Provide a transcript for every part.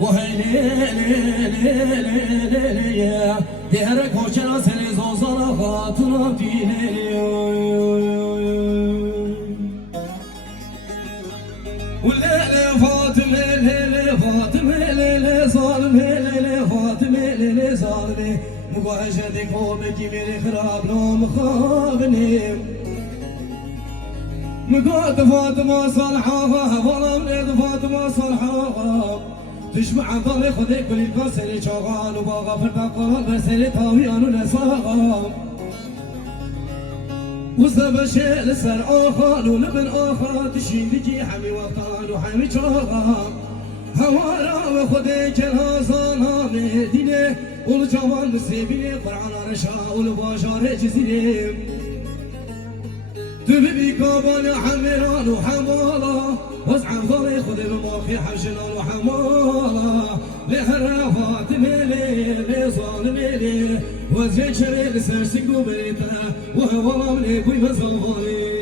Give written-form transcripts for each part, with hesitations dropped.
وهي ليلي ديرك وشنا سري زوزنا خاطنا ديني والليل فاطمة الليل فاطمة الليل ظالم الليل فاطمة الليل ظالم مواجهتك قومك من خراب لو مخابني مقاد فاطمة صالحة والله ولاد فاطمة صالحة تجمع ضل خذك بالقصر شغال وباغا في البقال بسري طاويان ونساغ وصب الشيل سر آخر ولبن آخر تشين بجي حمي وطان وحمي شغال هوارا وخذك الهازانا مدينة والجوان مسيبيني قرعان رشا والباشار جزيري تبي كابان حميران وحمالا واسعى ضلي خذ الماخي حشنا وحمالا لهر فاطمة لي ظالمي لي وزيك شري لسرسك وبيته وهو لي كوي مزغالي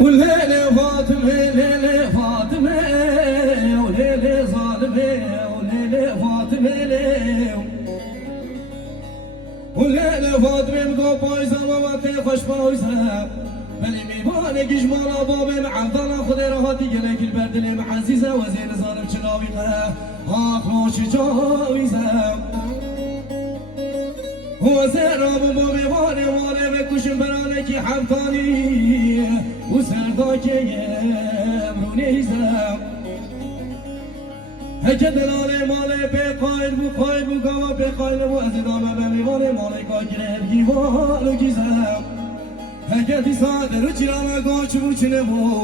وليلي فاطمة ليلي فاطمة وليلي ظالمة وليلي فاطمة وليلي فاطمة مقو بايزة وواتي خوش بايزة بلي ميباني جمالا بابي معضلة خذي راحتي قليك البرد اللي معزيزة وزين ظالم شلاويقة آخوشي جاويزة هو زيراب بابي واني واني بكوشن برانيكي حبطاني وسرداكي يمروني زام هكذا لالي مالي بقايد بقايد بقاوة بقايد وازدام بمي مالي مالي قاقرب جيوان وجزام هكذا صادر وجرانا قوش وجنبو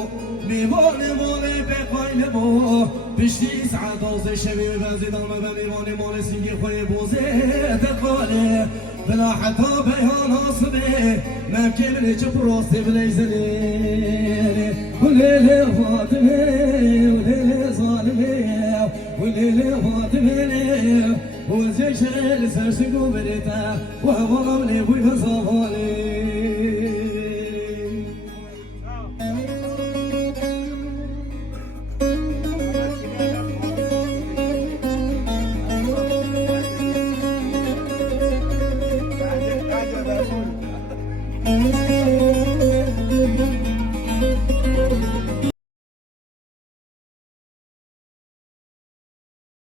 ميواني مالي بقايد بو بشتي سعاد دوزي شبي وازدام بمي مالي مالي سنجي خوي بوزي دقالي بلا حتى بيان هاصبي ما كمل جبروسي بليزلي وليلي فاطمة وليلي ظالمي وليلي فاطمة وزيك شغل سرسق وبريتا وهو غمني بوي